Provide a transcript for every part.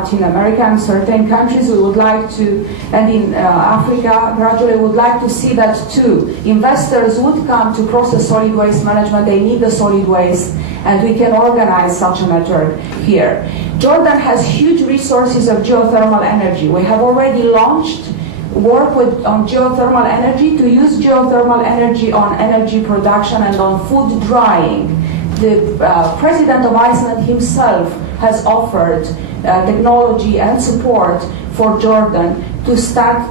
Latin America and certain countries. We would like to, and in Africa gradually, we would like to see that too. Investors would come to process solid waste management. They need the solid waste, and we can organize such a network here. Jordan has huge resources of geothermal energy. We have already launched work on geothermal energy, to use geothermal energy on energy production and on food drying. The President of Iceland himself has offered technology and support for Jordan to start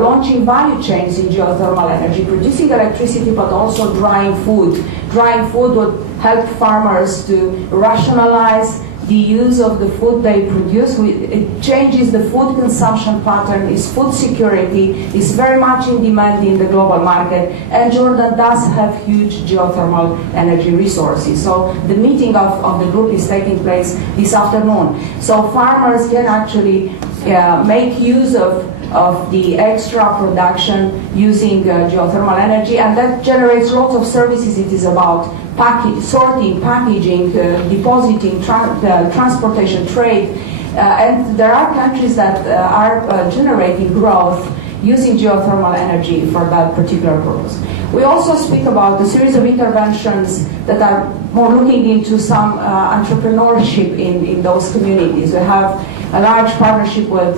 launching value chains in geothermal energy, producing electricity but also drying food. Drying food would help farmers to rationalize the use of the food they produce. It changes the food consumption pattern, is food security, is very much in demand in the global market, and Jordan does have huge geothermal energy resources. So the meeting of the group is taking place this afternoon. So farmers can actually make use of the extra production using geothermal energy, and that generates lots of services. It is about sorting, packaging, depositing, transportation, trade, and there are countries that are generating growth using geothermal energy for that particular purpose. We also speak about a series of interventions that are more looking into some entrepreneurship in those communities. We have a large partnership with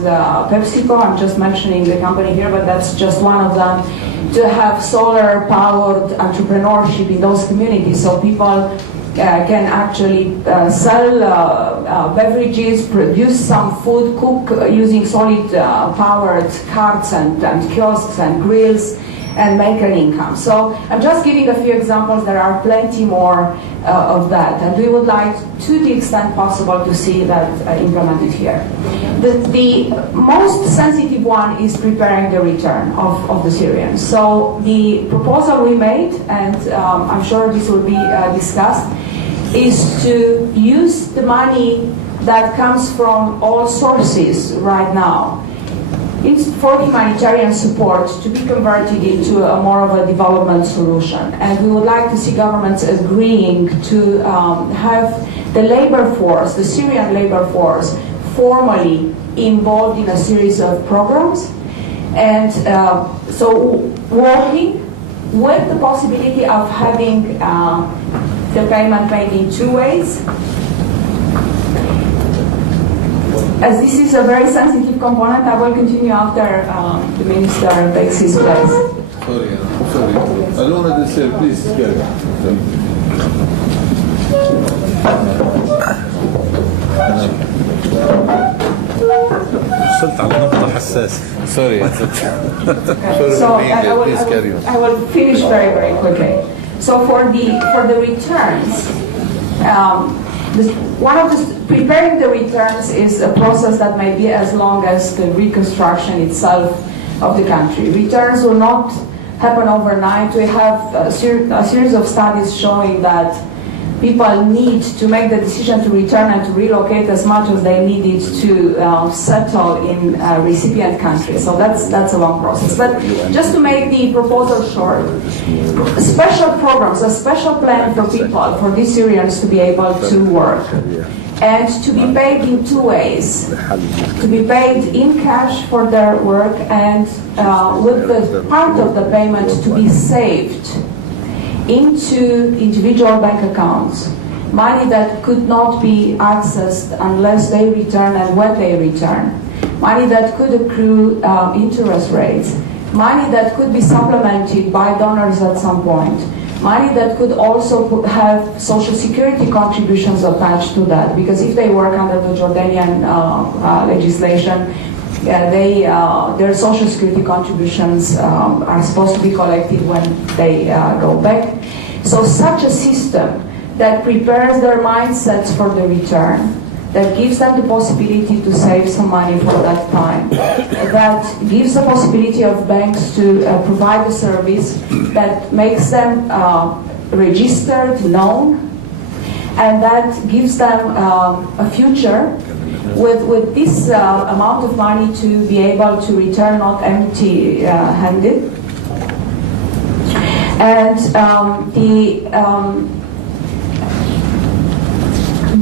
PepsiCo. I'm just mentioning the company here, but that's just one of them, to have solar-powered entrepreneurship in those communities, so people can actually sell beverages, produce some food, cook using solid-powered carts and kiosks and grills, and make an income. So I'm just giving a few examples. There are plenty more of that, and we would like, to the extent possible, to see that implemented here. The most sensitive one is preparing the return of the Syrians. So the proposal we made, and I'm sure this will be discussed, is to use the money that comes from all sources right now for humanitarian support to be converted into a more of a development solution. And we would like to see governments agreeing to have the labor force, the Syrian labor force, formally involved in a series of programs. And so working with the possibility of having the payment made in two ways. As this is a very sensitive component, I will continue after the minister takes his place. Sorry. I don't want to say, please, carry on. وصلت على نقطة حساسة. Sorry. So I will finish very, very quickly. So for the returns, preparing the returns is a process that may be as long as the reconstruction itself of the country. Returns will not happen overnight. We have a series of studies showing that people need to make the decision to return and to relocate as much as they needed to settle in recipient countries. So that's a long process. But just to make the proposal short, special programs, a special plan for people, for these Syrians to be able to work, and to be paid in two ways. To be paid in cash for their work, and with the part of the payment to be saved into individual bank accounts, money that could not be accessed unless they return and when they return, money that could accrue interest rates, money that could be supplemented by donors at some point, money that could also have social security contributions attached to that, because if they work under the Jordanian legislation, their social security contributions are supposed to be collected when they go back. So such a system that prepares their mindsets for the return, that gives them the possibility to save some money for that time, that gives the possibility of banks to provide a service that makes them registered, known, and that gives them a future with this amount of money to be able to return not empty-handed. And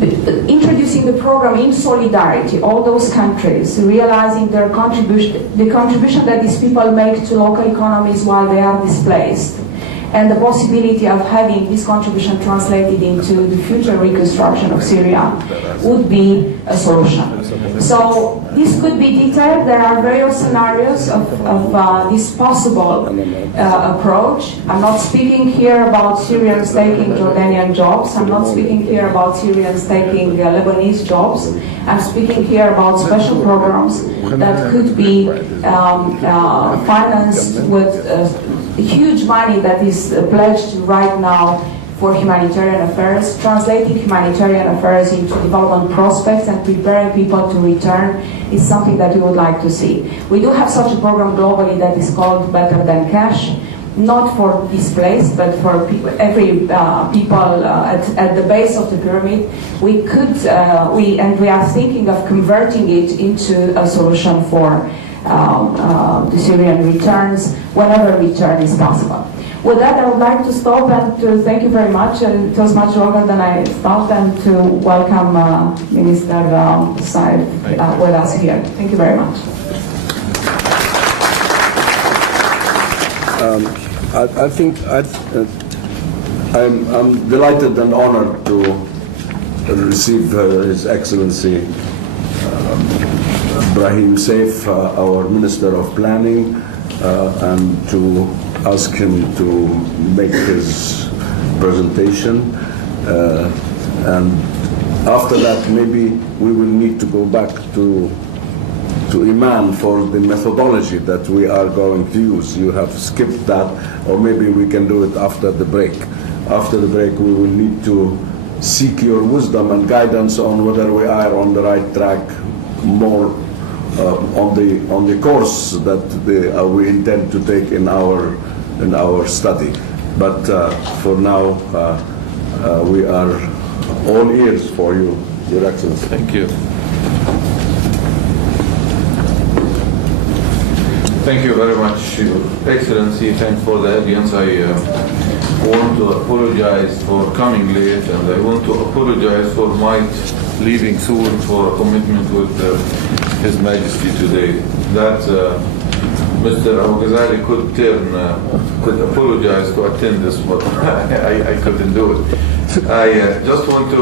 introducing the program in solidarity, all those countries realizing their contribution, the contribution that these people make to local economies while they are displaced, and the possibility of having this contribution translated into the future reconstruction of Syria would be a solution. So this could be detailed. There are various scenarios of this possible approach. I'm not speaking here about Syrians taking Jordanian jobs. I'm not speaking here about Syrians taking Lebanese jobs. I'm speaking here about special programs that could be financed with huge money that is pledged right now for humanitarian affairs, translating humanitarian affairs into development prospects and preparing people to return is something that we would like to see. We do have such a program globally that is called Better Than Cash, not for displaced, but for every people at the base of the pyramid. We could, we are thinking of converting it into a solution for the Syrian returns, whenever return is possible. With that, I would like to stop and to thank you very much. It was much longer than I thought, and to welcome Minister Said with us here. Thank you very much. I think I'm delighted and honored to receive His Excellency Brahim Saif, our Minister of Planning, and to ask him to make his presentation. And after that, maybe we will need to go back to Iman for the methodology that we are going to use. You have skipped that, or maybe we can do it after the break. After the break, we will need to seek your wisdom and guidance on whether we are on the right track, more on the course that we intend to take in our study. But for now, we are all ears for you, Your Excellency. Thank you. Thank you very much, Your Excellency. Thanks for the audience. I want to apologize for coming late, and I want to apologize for my leaving soon for a commitment with His Majesty today. That Mr. Abu-Ghazaleh could apologize to attend this, but I couldn't do it. I just want to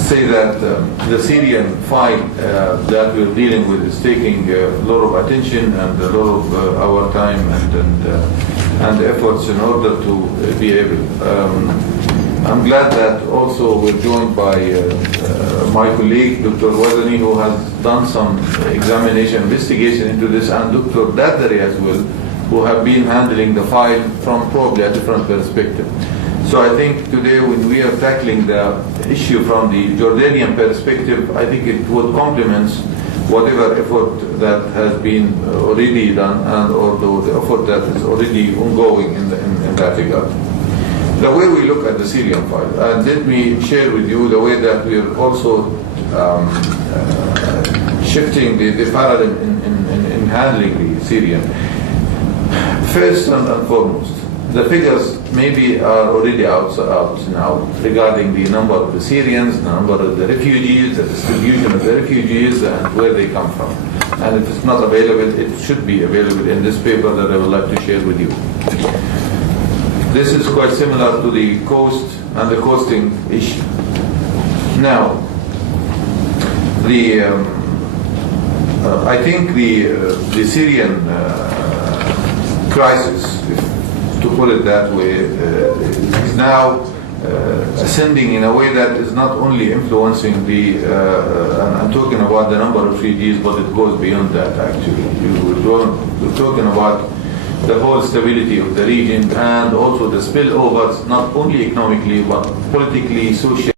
say that the Syrian fight that we're dealing with is taking a lot of attention and a lot of our time and efforts in order to be able. I'm glad that also we're joined by my colleague, Dr. Wadani, who has done some examination, investigation into this, and Dr. Dadari as well, who have been handling the file from probably a different perspective. So I think today when we are tackling the issue from the Jordanian perspective, I think it would complement whatever effort that has been already done, and although the effort that is already ongoing in that regard. The way we look at the Syrian file, and let me share with you the way that we are also shifting the paradigm in handling the Syrian. First and foremost, the figures maybe are already out now regarding the number of the Syrians, the number of the refugees, the distribution of the refugees, and where they come from. And if it's not available, it should be available in this paper that I would like to share with you. This is quite similar to the cost and the costing issue. Now, I think the Syrian crisis, to put it that way, is now ascending in a way that is not only influencing I'm talking about the number of refugees, but it goes beyond that actually. We're talking about the whole stability of the region and also the spillovers, not only economically, but politically, socially.